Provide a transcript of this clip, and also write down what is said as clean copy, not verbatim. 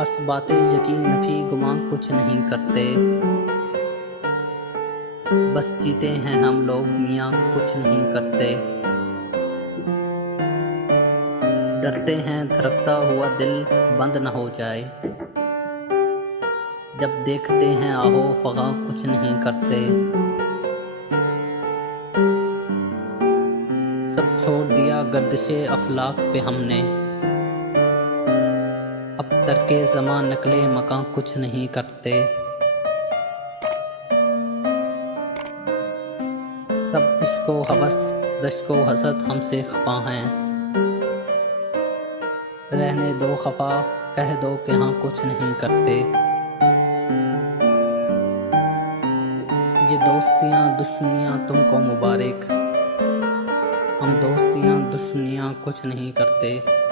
असबाते यकीन नफी गुमां कुछ नहीं करते। बस जीते हैं हम लोग मियाँ कुछ नहीं करते। डरते हैं धड़कता हुआ दिल बंद न हो जाए। जब देखते हैं आहो फगा कुछ नहीं करते। सब छोड़ दिया गर्दिशे अफलाक पे हमने। अब तरके ज़मां नकले मकां कुछ नहीं करते। सब इश्को हवस रश्को हसद हमसे खफा हैं। रहने दो खफा कह दो कि हाँ कुछ नहीं करते। ये दोस्तियाँ दुश्मनियाँ तुमको मुबारक। हम दोस्तियाँ दुश्मनियाँ कुछ नहीं करते।